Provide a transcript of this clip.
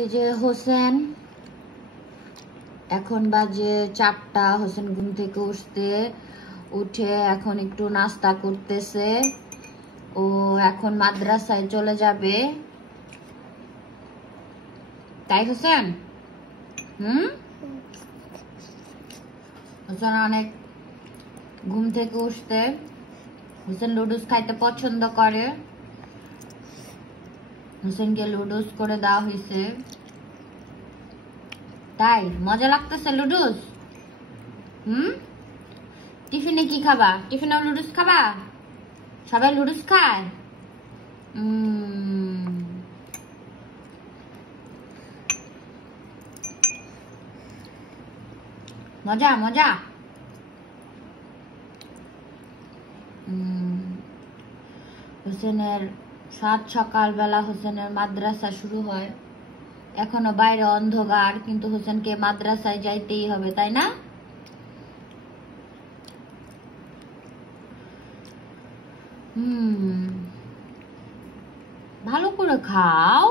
এই যে হোসেন এখন বাজে 4টা। হোসেন ঘুম থেকে উঠে এখন একটু নাস্তা করতেছে। ও এখন মাদ্রাসায় চলে যাবে, তাই হোসেন? হোসেন অনেক ঘুম থেকে উঠতে হোসেন লুডুস খাইতে পছন্দ করে। হোসেনকে লুডুস করে দেওয়া হয়েছে, তাই মজা লাগতেছে লুডুস। টিফিনে কি খাবা? টিফিনে লুডুস খাবা? সবাই লুডুস খায়। মজা মজা। হোসেনের সকালবেলা হোসেনের মাদ্রাসা শুরু হয়। এখনো বাইরে অন্ধকার, কিন্তু হোসেনকে মাদ্রাসায় যাইতেই হবে, তাই না? ভালো করে খাও।